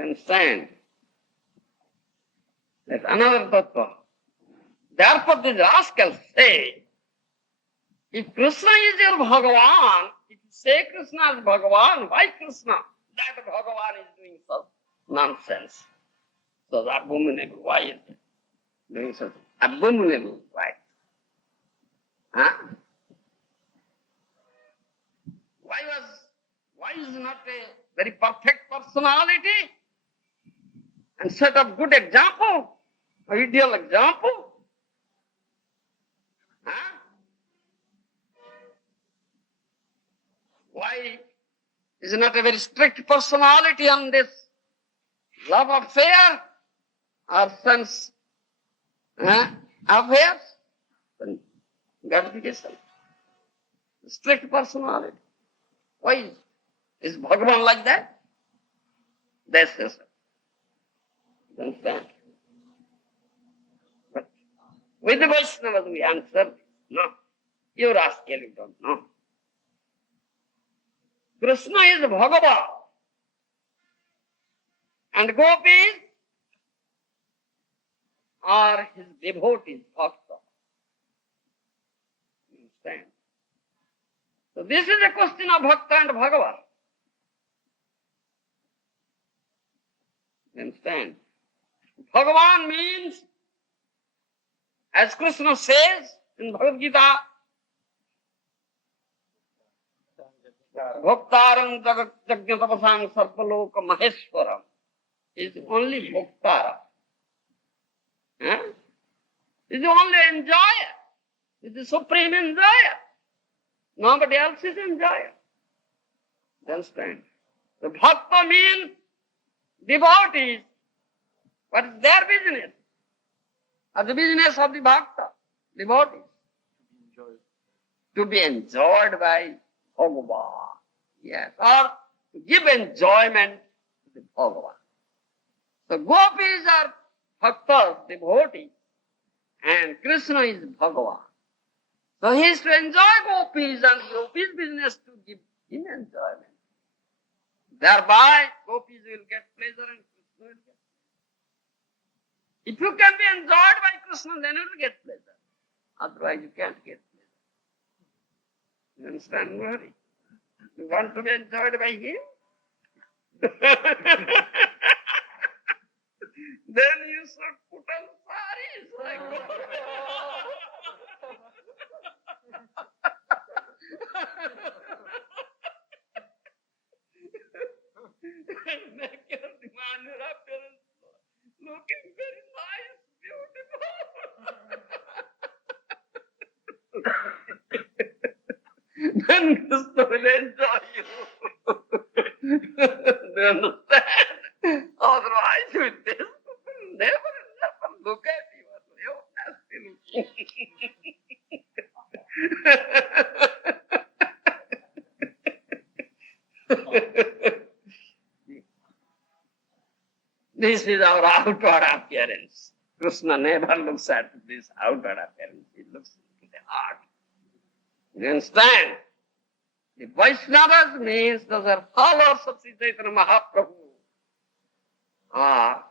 Understand? That's another tattva. Therefore, these rascals say, if Krishna is your Bhagavan, if you say Krishna is Bhagavan, why Krishna? That Bhagavan is doing such nonsense. So abominable. Why is it doing such abominable? Why? Huh? Why is not a very perfect personality and set up good example, ideal example? Huh? Why is not a very strict personality on this love affair or sense affairs? Gratification. Strict personality. Why is Bhagavan like that? That's the answer. Understand? But with the Vaishnavas we answer, no. You rascal, you don't know. Krishna is Bhagavan. And gopis are his devotees, bhakta. Understand? So this is a question of bhakta and Bhagavan. Understand? Bhagavan means, as Krishna says in Bhagavad Gita, Bhaktaram Jagnatapasam Sarpaloka Maheshwaram is only Bhaktara. Is the only enjoyer. Is the supreme enjoyer. Nobody else is enjoyer. Understand? The bhakta means devotees. What is their business? Or the business of the bhakta? Devotees. To be enjoyed by Bhagavan. Yes. Or to give enjoyment to the Bhagavan. So gopis are bhaktas, devotees. And Krishna is Bhagavan. So he is to enjoy gopis, and gopis' business to give him enjoyment. Thereby, gopis will get pleasure and Krishna will get pleasure. If you can be enjoyed by Krishna, then you will get pleasure. Otherwise, you can't get pleasure. You understand, Murari? You want to be enjoyed by him? Then you should put on saris like and make your demand your appearance looking very nice, beautiful. Then Krishna will enjoy you. Do you understand? Otherwise, with this, never look at you. You're nasty looking. This is our outward appearance. Krishna never looks at this outward appearance. He looks into the heart. You understand? The Vaishnavas means those are followers of Sri Chaitanya Mahaprabhu. Are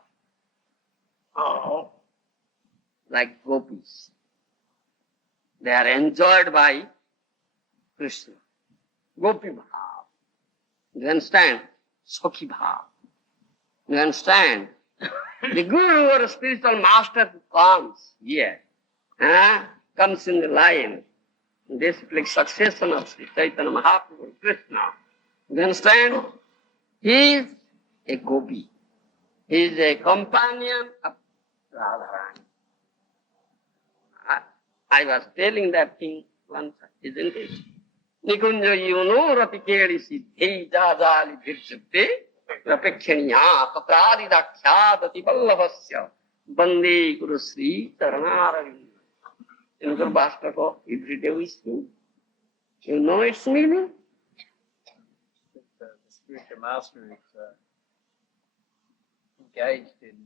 like gopis. They are enjoyed by Krishna. Gopi Bhav. You understand? Sakhi Bhav. You understand? The guru or spiritual master comes here, comes in the line. This is succession of Sri Chaitanya Mahaprabhu, Krishna. You understand? He is a gopi. He is a companion of Radharani. I was telling that thing once, isn't it? Nikunja yuno ratikeri siddhi jajali bhirchute rapekshaniya tatradi dakshadati pallavasya bande guru sri taranaravinda. In Guru Bhastaka, every day we sing. You know its meaning? The spiritual master is engaged in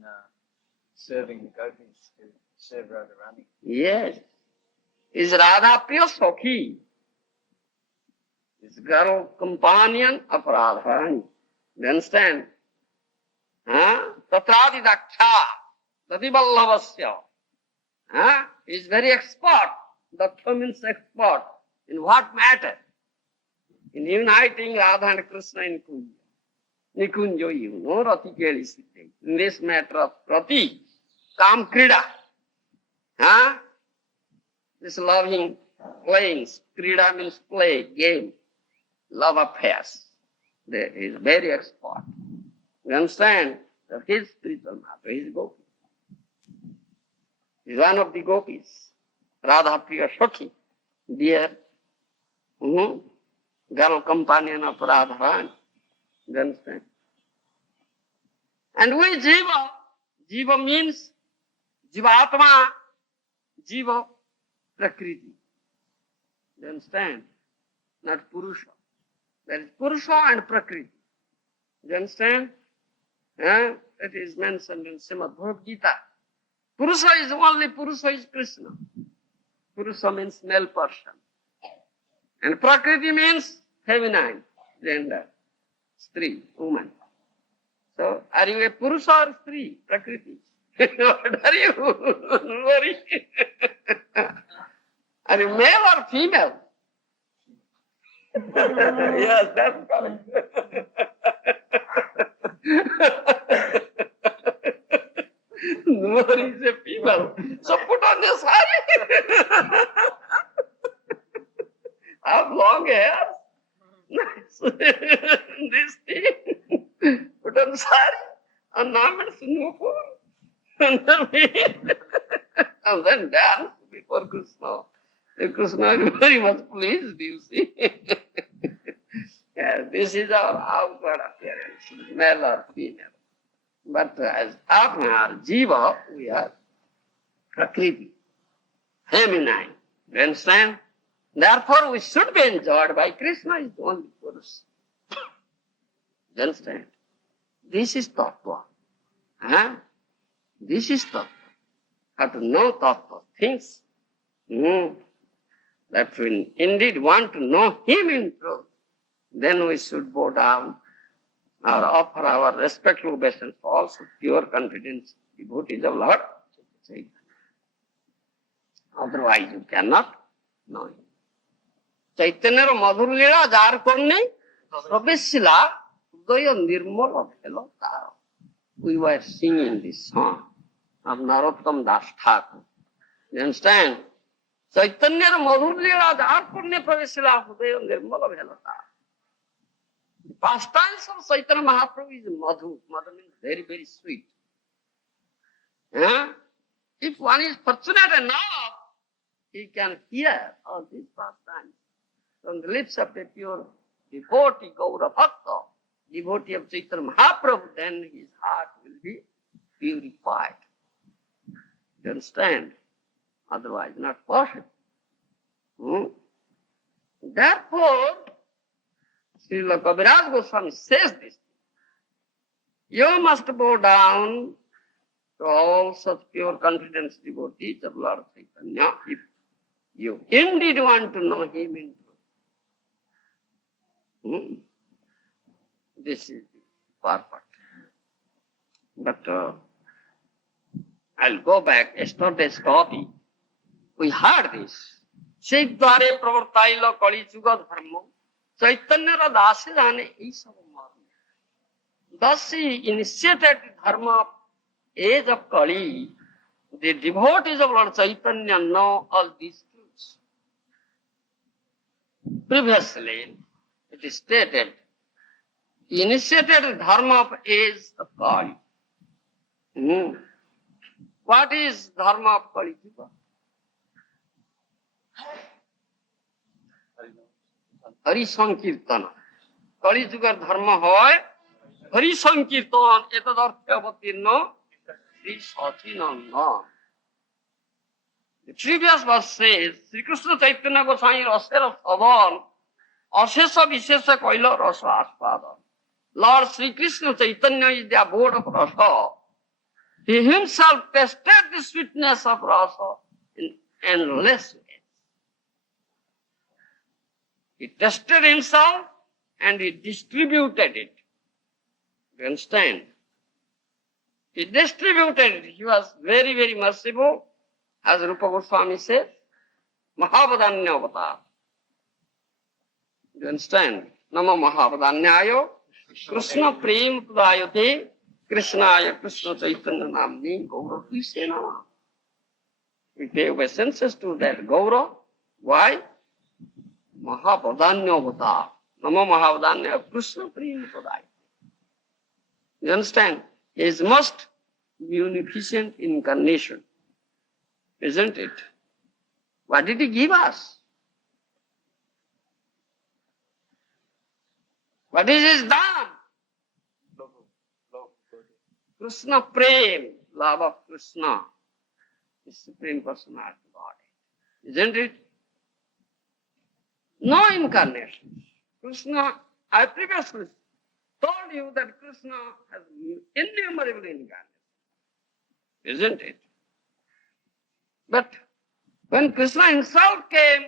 serving the gopis to serve Radharani. Yes. Is Radha Priya Sakhi. Is girl companion of Radharani. You understand? Tatradi daksha, Dadivallabhasya. He is very expert. Daksha means expert. In what matter? In uniting Radha and Krishna in Kunja. Nikunjo, you know, Rati Kelisite. In this matter of Rati, Kam Krida. This loving playing. Krida means play, game, love affairs. He is very expert. You understand? That his spiritual matter, he is Gopi. He is one of the gopis. Radha Priya Shakhi, dear girl companion of Radharani. You understand? And we Jiva. Jiva means Jivatma, Jiva, Prakriti. You understand? Not Purusha. There is Purusha and Prakriti. You understand? It is mentioned in Srimad Bhagavad Gita. Purusha is only Purusha is Krishna. Purusha means male person. And Prakriti means feminine gender. Stree, woman. So, are you a Purusha or Stree? Prakriti. What are you? Don't worry. Are you male or female? Yes, that's correct. Nobody is a female. So put on the sari. Have long hair. Nice. This thing. Put on sari. And now it's Singapore. And then dance before Krishna. Krishna is very much pleased, you see. Yeah, this is our outward appearance, male or female. But as Atma, Jiva, we are Prakriti, feminine. You understand? Therefore, we should be enjoyed by Krishna is the only Purusha. You understand? This is Tattva. This is Tattva. How to know Tattva, things. That we indeed want to know Him in truth, then we should bow down or offer our respectful obeisance for also pure confidence, devotees of Lord. Otherwise you cannot know Him. Chaitanya Madhur Lila jar korne Prabeshila Udaya Nirmala Phelo Taro. We were singing this song of Narottam Das Thakur. You understand? Chaitanya Madhur Lila jar korne Prabeshila Udaya Nirmala Phelo Taro. The pastimes of Chaitanya Mahaprabhu is Madhu. Madhu means very, very sweet. If one is fortunate enough, he can hear all these pastimes from the lips of a pure devotee, Gaura Bhakta, devotee of Chaitanya Mahaprabhu, then his heart will be purified. You understand? Otherwise, not possible. Therefore, Srila Kaviraj Goswami says this. You must bow down to all such pure confidence devotees of Lord Chaitanya if you indeed want to know Him in truth. This is the purpose. But I'll go back. Yesterday's copy. We heard this. Shikdware pravartailo kali juga dharma. Chaitanya Radhasi jane ei sab marne. Thus he initiated the dharma of age of Kali. The devotees of Lord Chaitanya know all these truths. Previously, it is stated, he initiated the dharma of age of Kali. What is dharma of Kali Yuga? Hari Sankirtana. Kali Yuga dharma hoy Hari Sankirtan etadarthyavattirna Sri Sachinanda. The previous verse says, Sri Krishna Chaitanya Goswami Rasera Sadhan Ashesa Vishesa Kaila Rasa Aspada. Lord Sri Krishna Chaitanya is the abode of Rasa. He himself tested the sweetness of Rasa in endless ways. He tested himself and he distributed it. You understand? He distributed. He was very, very merciful. As Rupa Goswami says, Mahavadanya avatar. You understand? Nama Mahavadanyaya Krishna Prem Pradayate Krishnaya Krishna Chaitanya Namni Gaura Krishna Nama. We pay obeisances to that Gaura. Why? Mahavadanya avatar. Nama Mahavadanya Krishna Prem Pradayate. You understand? He is most munificent incarnation. Isn't it? What did he give us? What is his done? Love, love, God. Krishna Prem, love of Krishna, the Supreme Personality of God. Isn't it? No incarnation. Krishna, I previously told you that Krishna has innumerable incarnations. Isn't it? But when Krishna himself came,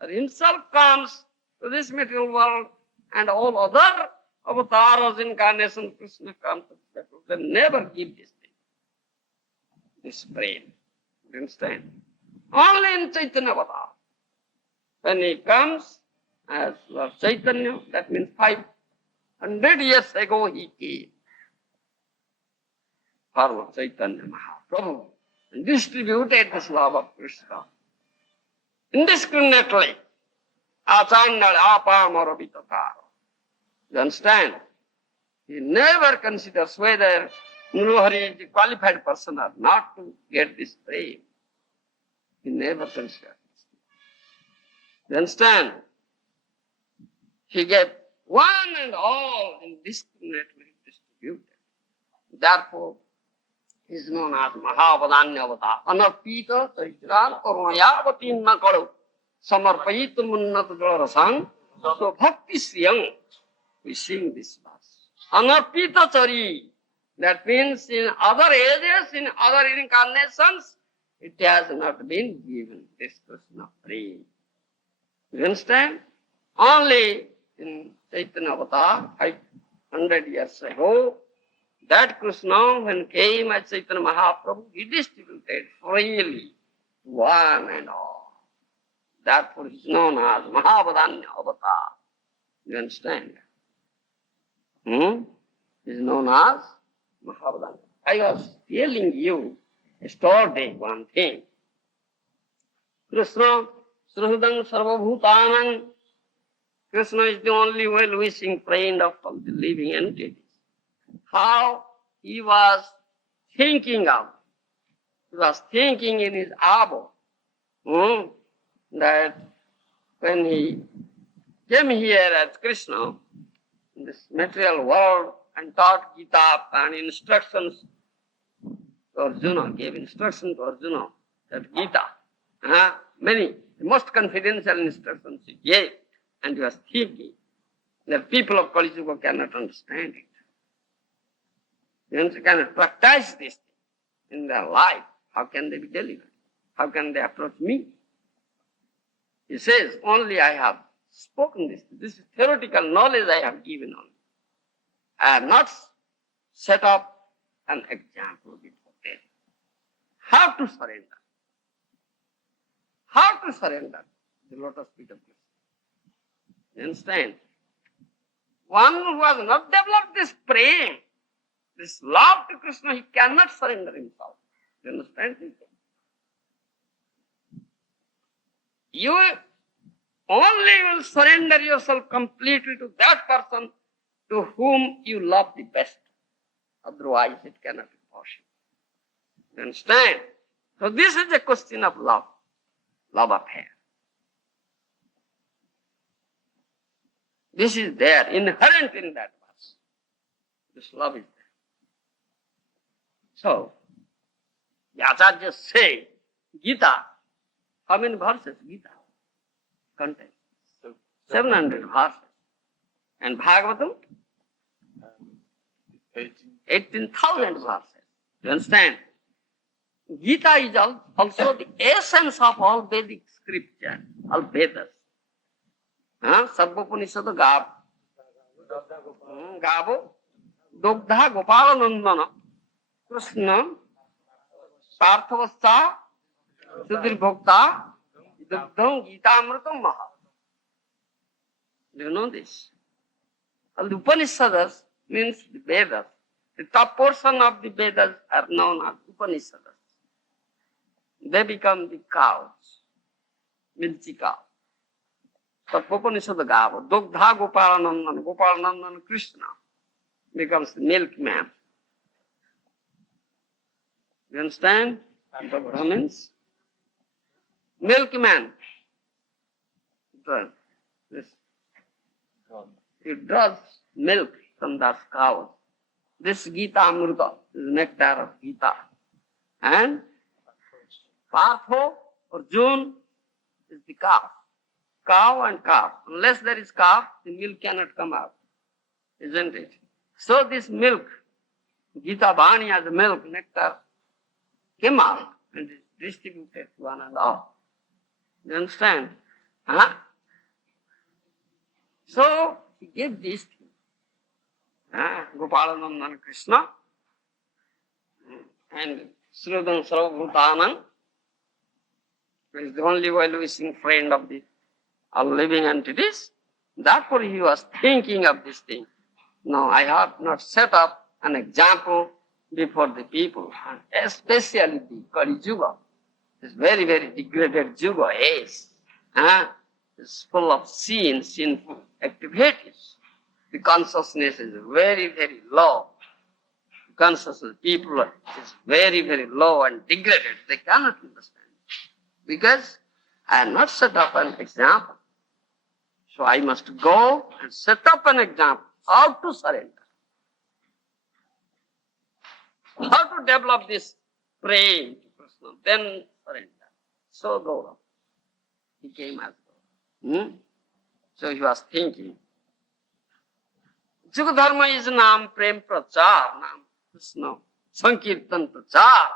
or himself comes to this material world, and all other avatars, incarnations, Krishna comes to this world, they never give this thing, this brain. You understand? Only in Chaitanya avatar. When he comes as Lord Chaitanya, that means 500 years ago he came for Lord Chaitanya Mahaprabhu and distributed this love of Krishna indiscriminately. Achandal apamara vitakara. You understand? He never considers whether Muruhari is a qualified person or not to get this prem. He never considers this. You understand? He gave one and all indiscriminately distributed. Therefore, he is known as Mahavadanya avatar. Anarpita Chaitran Karunayavati Nakaru Samarpayit Munnat Galarasang. So Bhakti Sriyang. We sing this verse. Anarpita Chari. That means in other ages, in other incarnations, it has not been given. This Krishna Prem. You understand? Only in Chaitanya Avatar, 500 years ago, that Krishna, when came as Chaitanya Mahaprabhu, he distributed freely, one and all. Therefore, he is known as Mahavadanya Avatar. You understand? He is known as Mahavadanya. I was telling you yesterday one thing. Krishna, Srahudang Sarvabhutanang. Krishna is the only well-wishing friend of all the living entities. How he was thinking of. He was thinking in his abode that when he came here as Krishna in this material world and taught Gita and instructions to Arjuna, gave instructions to Arjuna that Gita, many, the most confidential instructions he gave, and he was thinking that people of Kali Yuga cannot understand it. They cannot practice this in their life. How can they be delivered? How can they approach me? He says, only I have spoken this. This is theoretical knowledge I have given only. I have not set up an example before them. How to surrender? How to surrender the lotus feet of Krishna? You understand? One who has not developed this prem, this love to Krishna, he cannot surrender himself. You understand? You only will surrender yourself completely to that person to whom you love the best. Otherwise, it cannot be possible. You understand? So this is a question of love, love affair. This is there, inherent in that verse. This love is there. So, the Acharyas say, Gita, how many verses Gita contains? 700 verses. And Bhagavatam? 18,000 verses. You understand? Gita is also the essence of all Vedic scripture, all Vedas. Sarvopanishad Gavo, Dogdha Gopala Nandana. Krishna, Parthavascha, Sudhir Bhokta, Dugdham Gita Amritam Maha. Do you know this? And the Upanishads means the Vedas. The top portion of the Vedas are known as Upanishads. They become the cows, milky cow. Upanishad Gava, Dugdha Gopalanandan, Gopalanandan Krishna becomes the milkman. You understand? The Brahmins? Milkman. This. It draws milk from that cow. This Gita Amrita is nectar of Gita. And Partho or June is the calf. Cow and calf. Unless there is calf, the milk cannot come out. Isn't it? So this milk, Gita Bani as milk, nectar, came out and is distributed to one and all. You understand? Huh? So he gave this thing. Gopalanandan Krishna and Srudan Sarvabhutanam is the only well-wishing friend of the all living entities. Therefore he was thinking of this thing. No, I have not set up an example before the people, and especially the Kali Yuga. This very, very degraded Yuga age. It's full of sinful activities. The consciousness is very, very low. The consciousness of people is very, very low and degraded. They cannot understand. Because I have not set up an example. So I must go and set up an example. How to surrender. How to develop this praying to Krishna. Then surrender. So Gaurav. He came as Gaurav. So he was thinking. Yuga Dharma is Nam Prem Prachar, Nam Krishna, Sankirtan Prachar.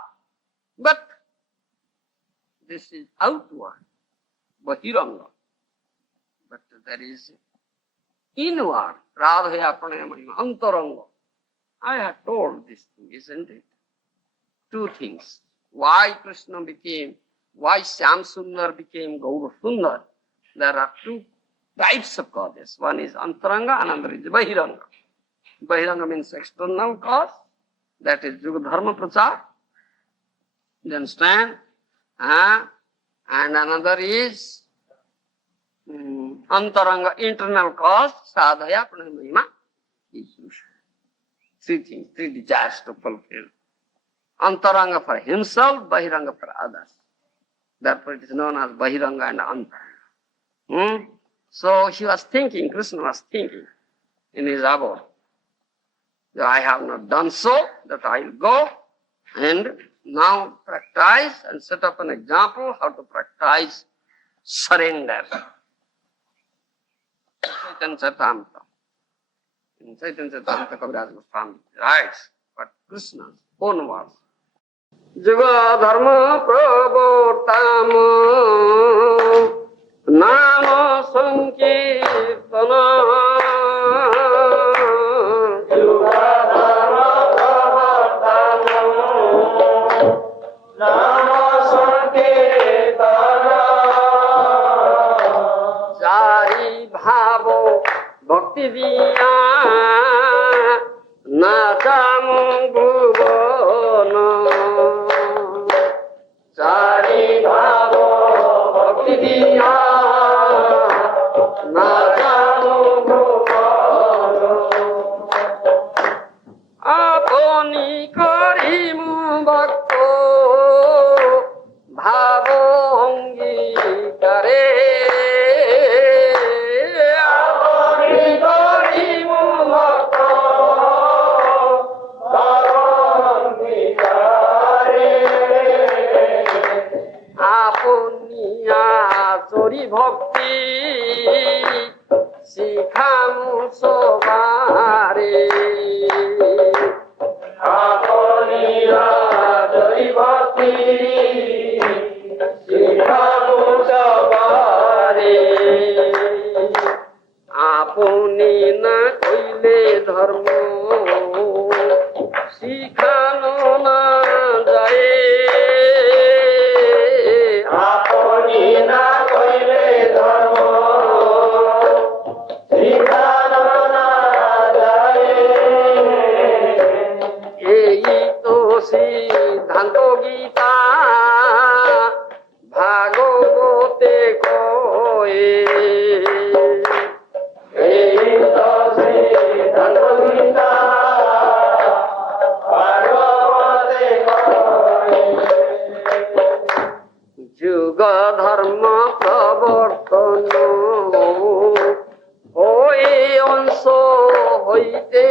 But this is outward, Bahiranga. But there is inward, Radhaya Pranayama, Antaranga. I have told this thing, isn't it? Two things. Why Shyam Sundar became Gaura Sundar. There are two types of causes. One is Antaranga, another is Bahiranga. Bahiranga means external cause. That is Yuga Dharma Prachar. You understand? And another is Antaranga, internal cause, Sadhaya Pranayama. Three things, three desires to fulfill. Antaranga for himself, Bahiranga for others. Therefore it is known as Bahiranga and Antaranga. So he was thinking, Krishna was thinking in his abode. I have not done so, that I will go and now practice and set up an example how to practice surrender. Chaitanya Charitamrita. In Chaitanya Charitamrita, Kaviraj Goswami writes, but Krishna's own words. Yuga Dharma Prabhutam Nama Sankirtana. Bhakti diya nacham bhuvana chari bhavo bhakti diya nacham bhuvana apani karimu bhakto bhavo angi kare. Bhakti Sikhamu Sobare Aponiya Jai Bhakti Sikhamu Sobare Aponi na koile dharmo Sikhano na সিদ্ধান্ত গীতা ভাগবতে কয়ে এই তো সিদ্ধান্ত গীতা ভাগবতে কয়ে যুগ ধর্ম প্রবর্তন ওই অংশ হইতে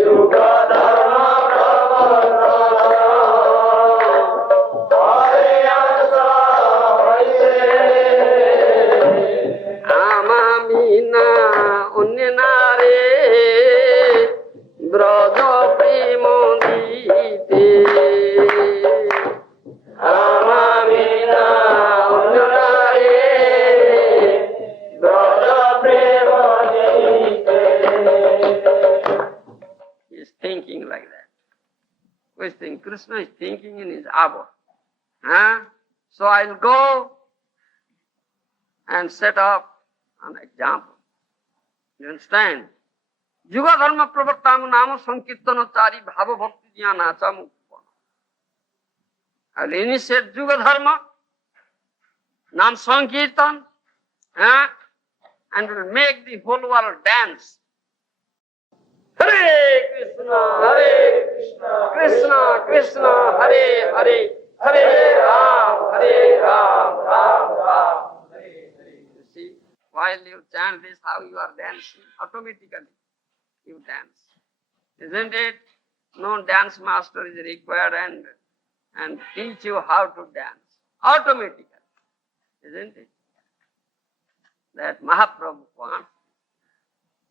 যুগ ধর্ম আমামিনা অন্য নারে ব্রজ প্রেম দিতে আমামিনা অন্য নারে ব্রজ প্রেম দিতে He's thinking like that. Who is thinking? Krishna is thinking in his hour. Huh? So I'll go and set up an example. You understand? Yuga dharma pravartam nama sankirtana chari bhava bhakti jnana achamu. I'll initiate Yuga dharma, nam sankirtan, and will make the whole world dance. Hare Krishna, Krishna Krishna, Hare Hare, Hare Ram, Ram Ram. You see, while you chant this, how you are dancing, automatically you dance. Isn't it? No dance master is required and teach you how to dance. Automatically. Isn't it? That Mahaprabhu wants.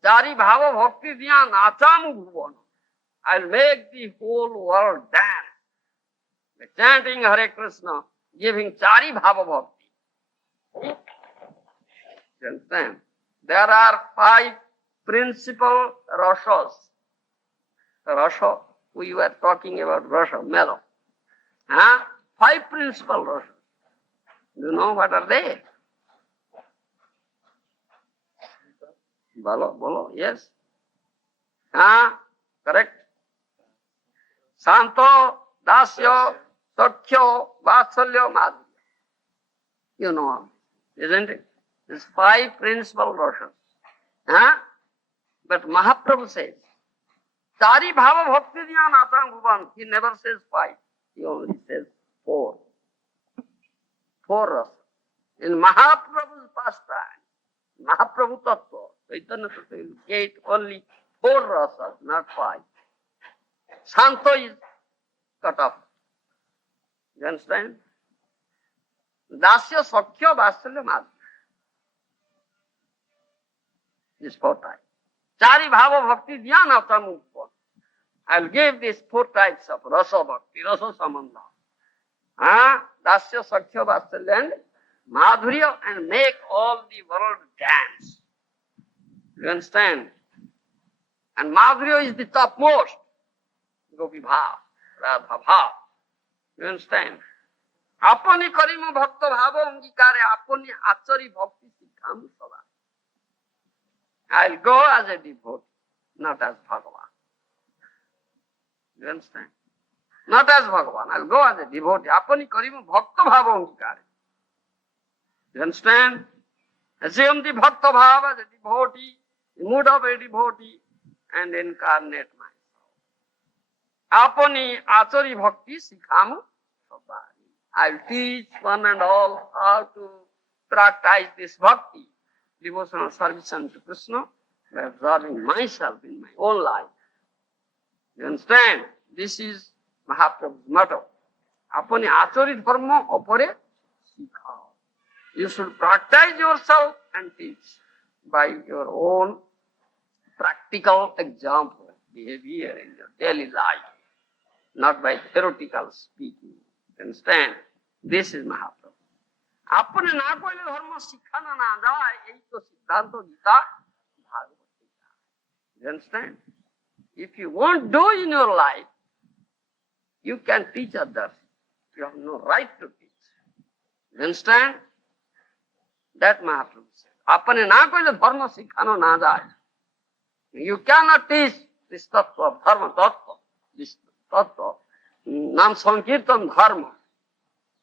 Chari bhava bhakti diya nachamu bhuvana. I'll make the whole world dance. By chanting Hare Krishna, giving chari bhava bhakti. You understand? There are 5 principal rasas. Rasa, we were talking about rasa, mellow. 5 principal rasas. Do you know what are they? Bolo, yes. Correct. Santo, Dasya, Sakhya, Vatsalya, Madhurya. You know, isn't it? These 5 principal rasas. But Mahaprabhu says, Chari bhava bhakti diya natang bhuvan. He never says 5. He only says 4. 4 rasas. In Mahaprabhu's pastime, Mahaprabhu Tattva, Chaitanya Tattva will get only 4 rasas, not 5. Santo is cut off. You understand? Dasya, Sakhya, Vatsalya, Madhurya. These 4 types. Chari bhava bhakti dhyana tamukva. I'll give these 4 types of rasa bhakti, rasa samandha. Dasya, Sakhya, Vatsalya and Madhurya, and make all the world dance. You understand? And Madhurya is the topmost. Gopi bhav, Radha bhav. You understand? Apani karima bhakta bhava angikare, apani achari bhakti sikkhamu sada. I'll go as a devotee, not as Bhagavan. You understand? Not as Bhagavan. I'll go as a devotee. Apani karima bhakta bhava angikare. You understand? Assume the bhakta bhava as a devotee, the mood of a devotee, and incarnate myself. Apani achari bhakti sikhamu sabhari. I'll teach one and all how to practice this bhakti, devotional service unto Krishna, by observing myself in my own life. You understand? This is Mahaprabhu's motto. Apani achari dharma apare sikhao. You should practice yourself and teach by your own practical example, behavior in your daily life, not by theoretical speaking. Understand? This is Mahaprabhu. अपने ना कोई धर्म सिखाना ना जाए यही तो सिद्धांत Gita Bhagavat Gita. You understand? If you won't do in your life, you can teach others. You have no right to teach. You understand? That Mahaprabhu said. अपने ना कोई धर्म सिखाना ना जाए. You cannot teach this tattva of dharma tattva. this tattva, Nam Sankirtan Dharma,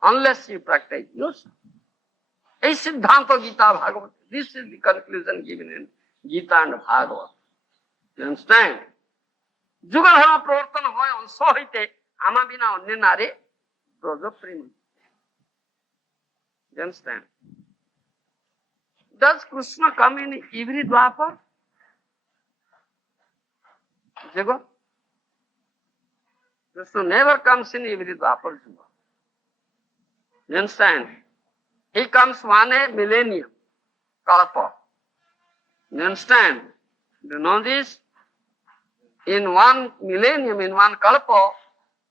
unless you practice yourself. A Siddhanta Gita Bhagavad. This is the conclusion given in Gita and Bhagavad. You understand? Juga dharma pravartana hoy onso hoite ama bina onne nare broja prema. You understand? Does Krishna come in every Dwapar? Juga? Krishna never comes in every Dwapar Juga. You understand? He comes one a millennium, kalpa. You understand? Do you know this? In one millennium, in one kalpa,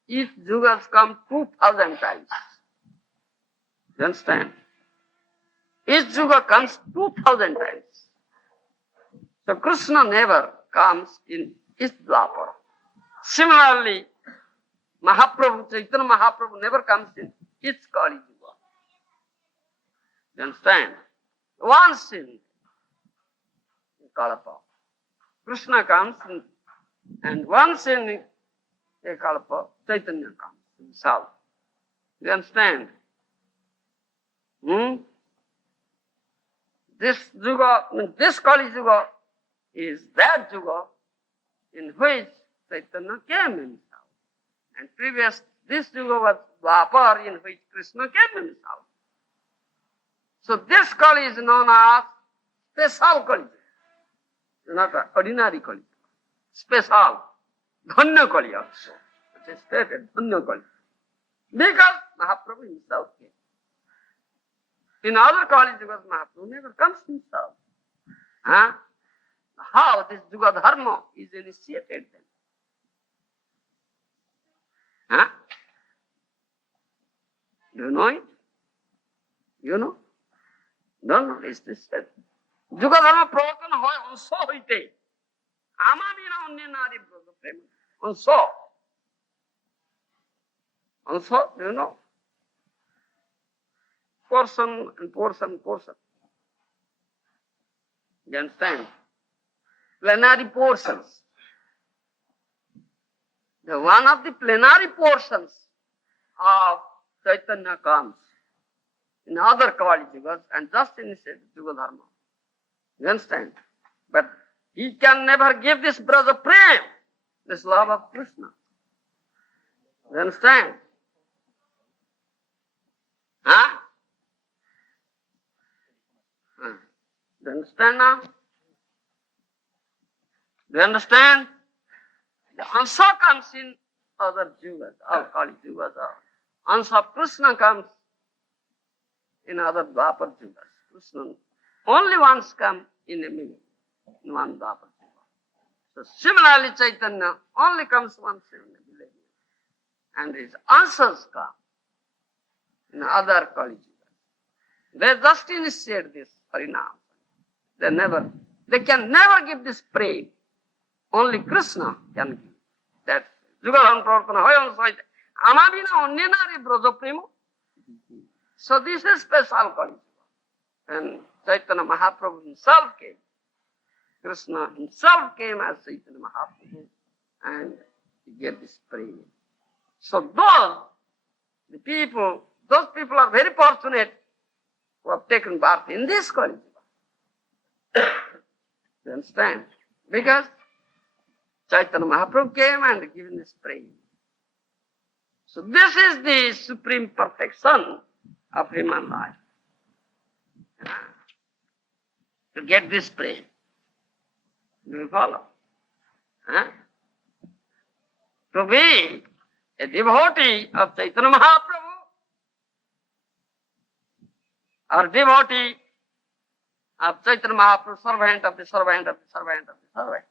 each Yuga has come 2000 times. You understand? Each Yuga comes 2000 times. So Krishna never comes in each Dwapar. Similarly, Mahaprabhu, Chaitanya Mahaprabhu never comes in each Kali Yuga. You understand? Once in Kalpa, Krishna comes in, and once in a Kalpa, Chaitanya comes himself. You understand? This Yuga, this Kali Yuga is that Yuga in which Chaitanya came himself. And previous, this Yuga was Dwapar in which Krishna came himself. So this Kali is known as special Kali, not an ordinary Kali. Special, Dhanya Kali also. It is stated, Dhanya Kali. Because Mahaprabhu himself came. In other Kali Yugas, Mahaprabhu never comes himself. How this Yuga Dharma is initiated then? Do you know it? You know? Don't know, is this said? Yuga Dharma pravartana hoy onso hoite. Ama bina onne nari broja prema. Onso. Onso, do you know? Portion and portion, portion. You understand? Plenary portions. The one of the plenary portions of Chaitanya comes in other Kali Yugas and just initiated Yuga Dharma. You understand? But he can never give this Braja Prem, this love of Krishna. You understand? Do you understand now? Do you understand? The answer comes in other Yugas, all Kali Yugas. Answer of Krishna comes in other Dwapar Yugas. Krishna only once come in a minute, in one Dwapar Yuga. So similarly, Chaitanya only comes once in a millennium. And his answers come in other Kali Yugas. They just initiate this Harinam. They can never give this praise. Only Krishna can give. That Yuga Dharma Pravartana hoy onso ama bina onne nari broja prema. So this is special Kali Yuga. And Chaitanya Mahaprabhu himself came. Krishna himself came as Chaitanya Mahaprabhu and he gave this praise. So those people are very fortunate who have taken birth in this Kali Yuga. You understand? Because Chaitanya Mahaprabhu came and given this praise. So this is the supreme perfection of human life. To get this praise. Do you follow? To be a devotee of Chaitanya Mahaprabhu or devotee of Chaitanya Mahaprabhu, servant of the servant of the servant of the servant.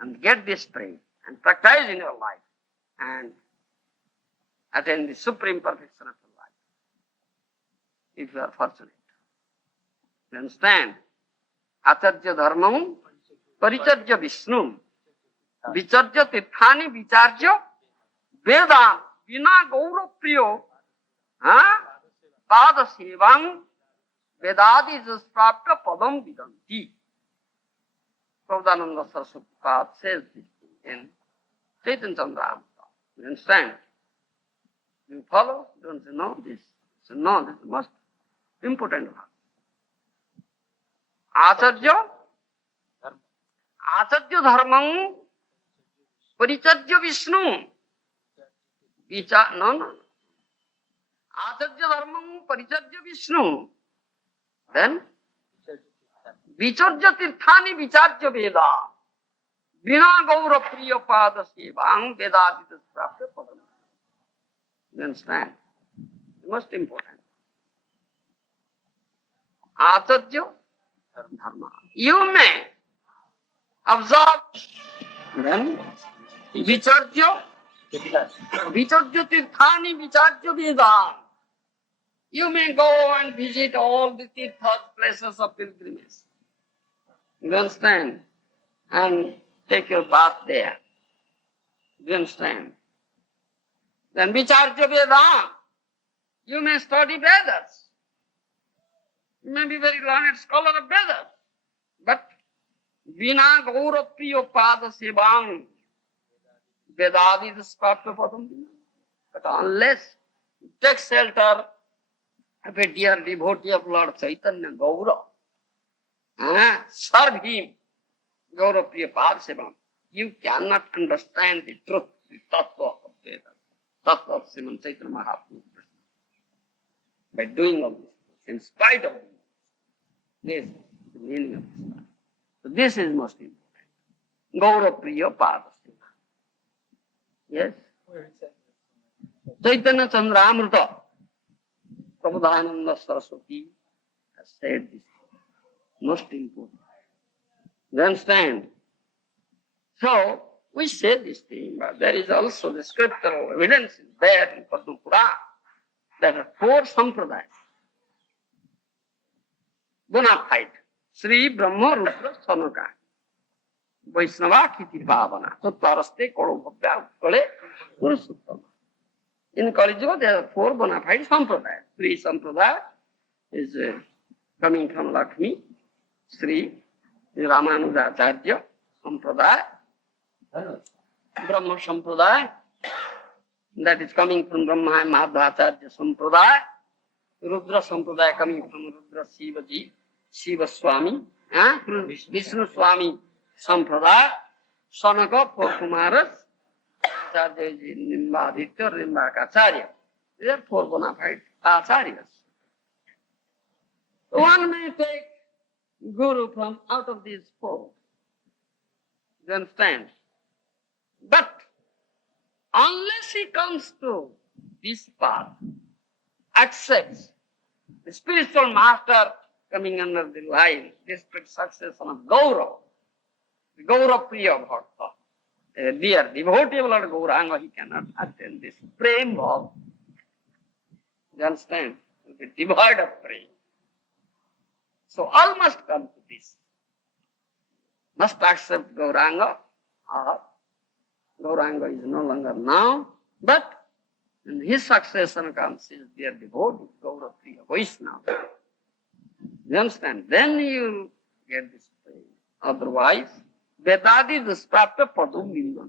And get this praise and practice in your life and attain the supreme perfection of your life. If you are fortunate. You understand? Acharya dharmam paricharya vishnum vicharya tirthani vicharya vedam vina gaura priyo pada sevang vedadi jasprapta padam vidanti. Prabhupada Saraswati says this thing. in Chaitanya Chandramrita. You understand? You follow? Don't you know this? So no, this is the most important one. Acharya dharmam paricharya Vishnu. No. Acharya dharmam paricharya Vishnu. Then vicharya tirthani vicharya Veda. Vina gaura priya pada sevang vedadita prapya padam. You understand? Most important. Acharya dharma. You may observe then vicharya tirthani vicharya Veda. You may go and visit all the tirthas, places of pilgrimage. You understand? And take your bath there. You understand? Then vicharya Veda. You may study Vedas. You may be very learned scholar of Vedas. But Vina gaura priya pada sevang vedadi disparta padam. But unless you take shelter of a dear devotee of Lord Chaitanya Gaura, serve him, gaura priya pada sevang, you cannot understand the truth, the tattva of Vedas, tattva of Sriman Chaitanya Mahaprabhu. By doing all this, in spite of this, the meaning of this. So this is most important. Gaura priya pada. Yes? Chaitanya Chandramrita, Prabodhananda Saraswati has said this. Most important. You understand? So, we say this thing, but there is also the scriptural evidence there in Padma Purana. There are 4 sampradayas. Bona fide. Sri Brahma Rudra Sanaka. Vaishnava Kiti Bhavana. Sattaraste Koro Bhavya Kale Purusuttama. In Kali Yuga there are 4 bona fide sampradayas. Sri Sampradaya is coming from Lakshmi. Sri Ramanujacharya Sampradaya. Brahma Sampradaya. That is coming from Brahma Madhvacharya Sampradaya. Rudra Sampradaya coming from Rudra Shivaji, Shiva Swami, Vishnu Swami Sampradaya, Sanaka for Kumaras, Acharya Nimbaditya, Nimbakacharya. They are 4 bona fide acharyas. One may take guru from out of these 4. You understand? But unless he comes to this path, accepts the spiritual master coming under the line, this succession of Gaurav, the Gaurav Priya Bhakta, a dear devotee of Lord Gauranga, he cannot attain this prem bhav. You understand? He will be devoid of prem. So all must come to this. Must accept Gauranga, or Gauranga is no longer now, but when his successor comes, his dear devotee, Gaurav Priya Vaishnava. You understand? Then you get this prem. Otherwise, Vedadi Dusprapya Padum Vindan.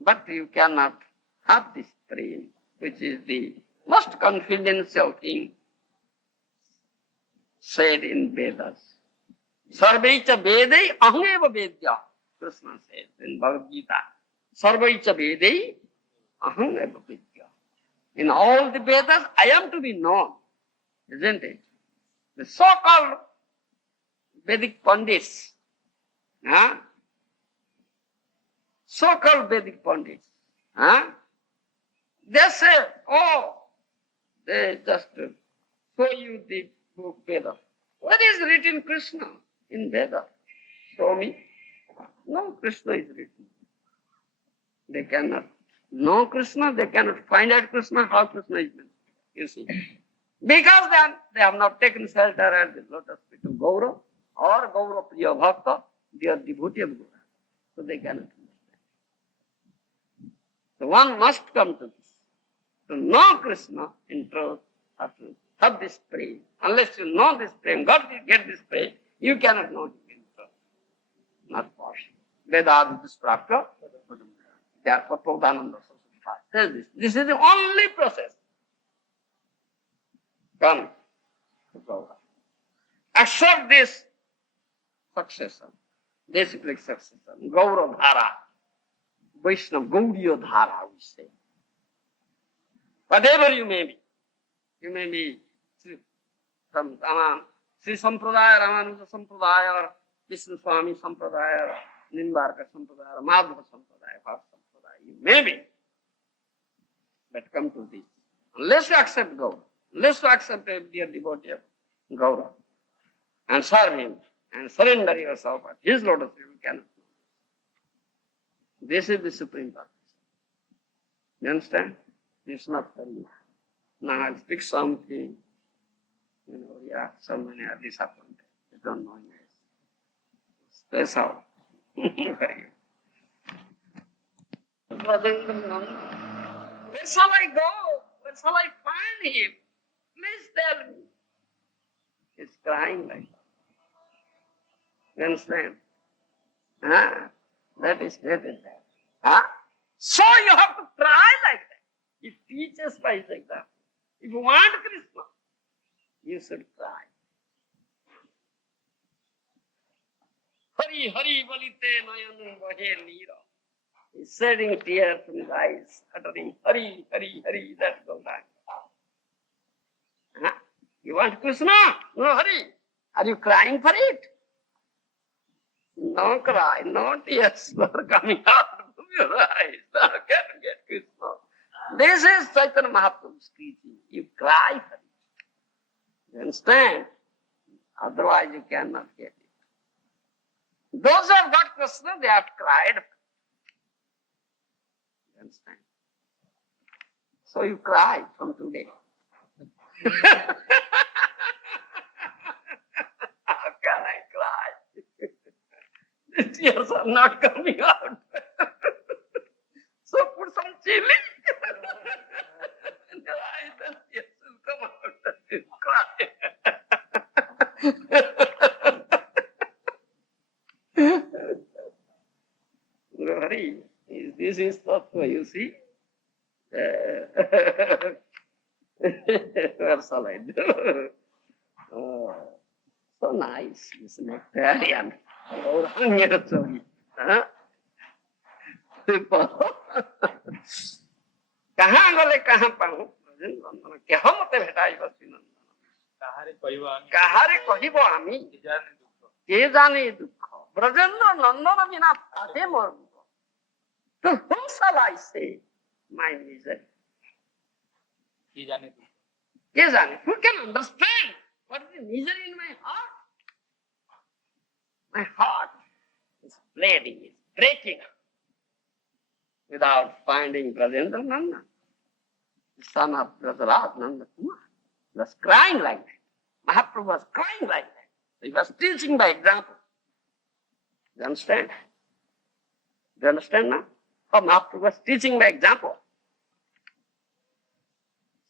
But you cannot have this prem, which is the most confidential thing said in Vedas. Sarvaicha Vedai Ahangeva Vedya, Krishna says in Bhagavad Gita. Sarvaicha Vedai Ahangeva Vedya. In all the Vedas, I am to be known, isn't it? The so-called Vedic Pandits, so-called Vedic Pandits, they say, oh, they just show you the book Veda. What is written Krishna in Veda? Show me. No Krishna is written. They cannot know Krishna, they cannot find out Krishna, how Krishna is meant, you see. Because then they have not taken shelter at the lotus feet of Gaura or Gaura Priya Bhakta, they are devotee of Gaura. So they cannot understand. So one must come to this. To know Krishna in truth, have to have this prem. Unless you know this prem, God will get this prem, you cannot know him in truth. Not possible. Vedad Dushprapya. Therefore, Prabhupada says this. This is the only process. Come. Accept this succession, disciplic succession, Gaura Dhara, Vaishnava Gaudiya Dhara, we say. Whatever you may be from Sri Sampradaya, Ramanuja Sampradaya, or Vishnu Swami Sampradaya, or Nimbarka Sampradaya, or Madhava Sampradaya, Bhatt Sampradaya, you may be. But come to this. Unless you accept Gaura, unless you accept a dear devotee of Gaura, and serve him, and surrender yourself at his lotus feet, you cannot. This is the supreme purpose. You understand? It's not for you. Now I'll speak something. So many are disappointed. They don't know English. Special. Very good. Where shall I go? Where shall I find him? Please tell me. He's crying like that. You understand? That is that. So you have to cry like that. It teaches by example. If you want Krishna, you should cry. Hari Hari Balite Nayan Vahe Nira. He's shedding tears from his eyes, uttering Hari Hari Hari, that goes on. You want Krishna? No hurry. Are you crying for it? No cry, no tears are coming out from your eyes. Now can get Krishna. This is Chaitanya Mahaprabhu's teaching. You cry for it. You understand? Otherwise you cannot get it. Those who have got Krishna, they have cried. You understand? So you cry from today. How can I cry? The tears are not coming out. So put some chili. In your eyes, then tears will come out. You cry. Hari, this is tattva, you see. What shall I do? Oh, so nice, this nectarian. कहाँ गले कहाँ पाऊँ केह मते भेटाई काहारे कहिब आमी के जाने दुख ब्रजेन्द्र नंदन बिना पाटे मोर तो whom shall I say my misery? Ke jane? Who can understand what is the misery in my heart? My heart is bleeding, is breaking without finding Brajendra Nanda, the son of Brajaraj Nanda Kumar. He was crying like that. Mahaprabhu was crying like that. He was teaching by example. You understand? Do you understand now? How Mahaprabhu was teaching by example.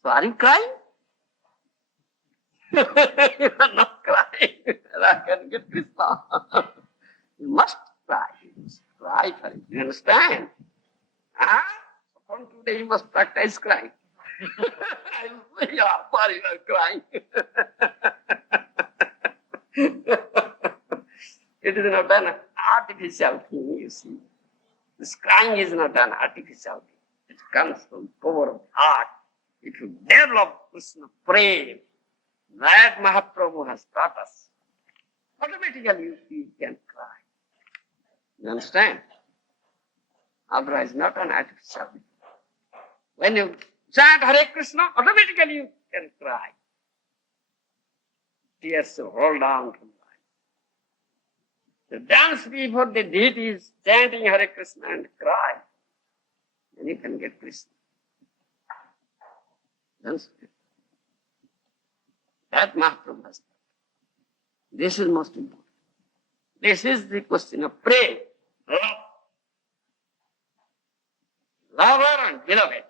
So are you crying? You are not crying. I can get Krishna. You must cry. You must cry for it. You understand? From today you must practice crying. I'm sorry, you are crying. It is not an artificial thing, you see. This crying is not an artificial thing. It comes from the power of heart. If you develop Krishna prema, that Mahaprabhu has taught us, automatically you can cry. You understand? Otherwise, not an artificial thing. When you chant Hare Krishna, automatically you can cry. Tears will roll down from the eyes. You dance before the deities, chanting Hare Krishna and cry. Then you can get Krishna. Understand? That Mahaprabhu has done. This is most important. This is the question of prayer. Love. Lover and beloved.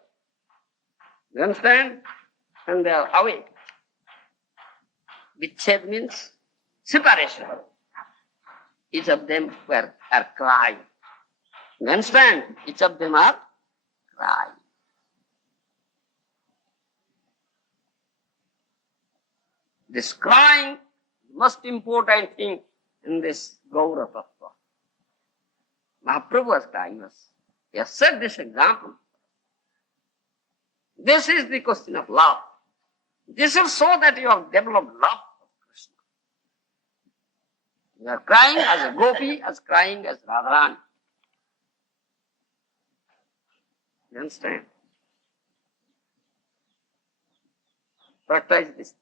You understand? And they are away. Viched means separation. Each of them are crying. You understand? Each of them are crying. This crying, most important thing in this Gaura Tattva. Mahaprabhu was crying. He has set this example. This is the question of love. This will show that you have developed love for Krishna. You are crying as a gopi, as crying as Radharani. You understand? Practice this.